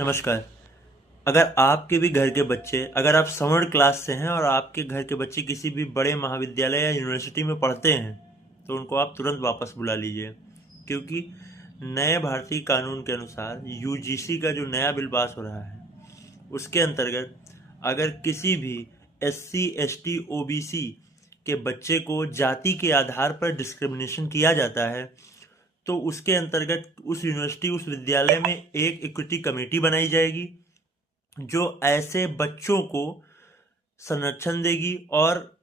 नमस्कार। अगर आपके भी घर के बच्चे अगर आप सवर्ण क्लास से हैं और आपके घर के बच्चे किसी भी बड़े महाविद्यालय या यूनिवर्सिटी में पढ़ते हैं तो उनको आप तुरंत वापस बुला लीजिए, क्योंकि नए भारतीय कानून के अनुसार यूजीसी का जो नया बिल पास हो रहा है उसके अंतर्गत अगर किसी भी एससी एसटी ओबीसी के बच्चे को जाति के आधार पर डिस्क्रिमिनेशन किया जाता है तो उसके अंतर्गत उस यूनिवर्सिटी उस विद्यालय में एक इक्विटी कमेटी बनाई जाएगी जो ऐसे बच्चों को संरक्षण देगी। और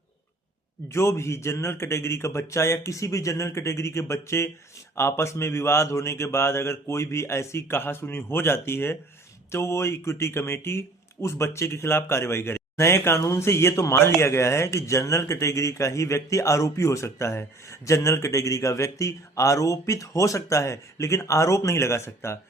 जो भी जनरल कैटेगरी का बच्चा या किसी भी जनरल कैटेगरी के बच्चे आपस में विवाद होने के बाद अगर कोई भी ऐसी कहासुनी हो जाती है तो वो इक्विटी कमेटी उस बच्चे के खिलाफ कार्रवाई करे। नए कानून से ये तो मान लिया गया है कि जनरल कैटेगरी का ही व्यक्ति आरोपी हो सकता है, जनरल कैटेगरी का व्यक्ति आरोपित हो सकता है लेकिन आरोप नहीं लगा सकता।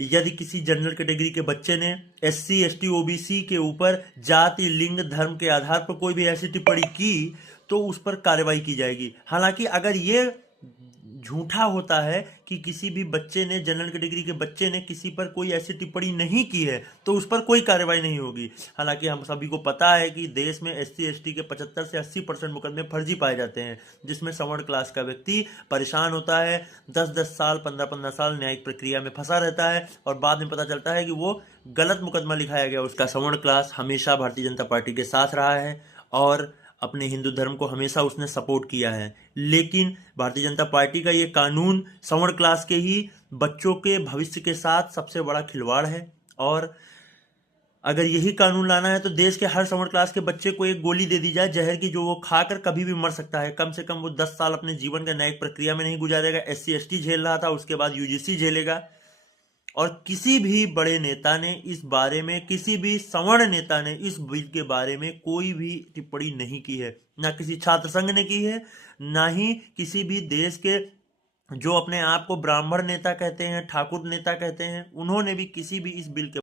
यदि किसी जनरल कैटेगरी के बच्चे ने एससी एसटी ओबीसी के ऊपर जाति लिंग धर्म के आधार पर कोई भी ऐसी टिप्पणी की तो उस पर कार्रवाई की जाएगी। हालांकि अगर ये झूठा होता है कि किसी भी बच्चे ने जनरल कैटेगरी के बच्चे ने किसी पर कोई ऐसी टिप्पणी नहीं की है तो उस पर कोई कार्रवाई नहीं होगी। हालांकि हम सभी को पता है कि देश में एससी एसटी के 75 से 80% मुकदमे फर्जी पाए जाते हैं, जिसमें सवर्ण क्लास का व्यक्ति परेशान होता है, 10-10 साल 15-15 साल न्यायिक प्रक्रिया में फंसा रहता है और बाद में पता चलता है कि वो गलत मुकदमा लिखाया गया। उसका सवर्ण क्लास हमेशा भारतीय जनता पार्टी के साथ रहा है और अपने हिंदू धर्म को हमेशा उसने सपोर्ट किया है, लेकिन भारतीय जनता पार्टी का ये कानून सवर्ण क्लास के ही बच्चों के भविष्य के साथ सबसे बड़ा खिलवाड़ है। और अगर यही कानून लाना है तो देश के हर सवर्ण क्लास के बच्चे को एक गोली दे दी जाए जहर की, जो वो खाकर कभी भी मर सकता है। कम से कम वो 10 साल अपने जीवन का न्यायिक प्रक्रिया में नहीं गुजारेगा। एससी एसटी झेल रहा था, उसके बाद यूजीसी झेलेगा। और किसी भी बड़े नेता ने इस बारे में, किसी भी सवर्ण नेता ने इस बिल के बारे में कोई भी टिप्पणी नहीं की है। ना किसी छात्र संघ ने की है, ना ही किसी भी देश के जो अपने आप को ब्राह्मण नेता कहते हैं, ठाकुर नेता कहते हैं, उन्होंने भी किसी भी इस बिल के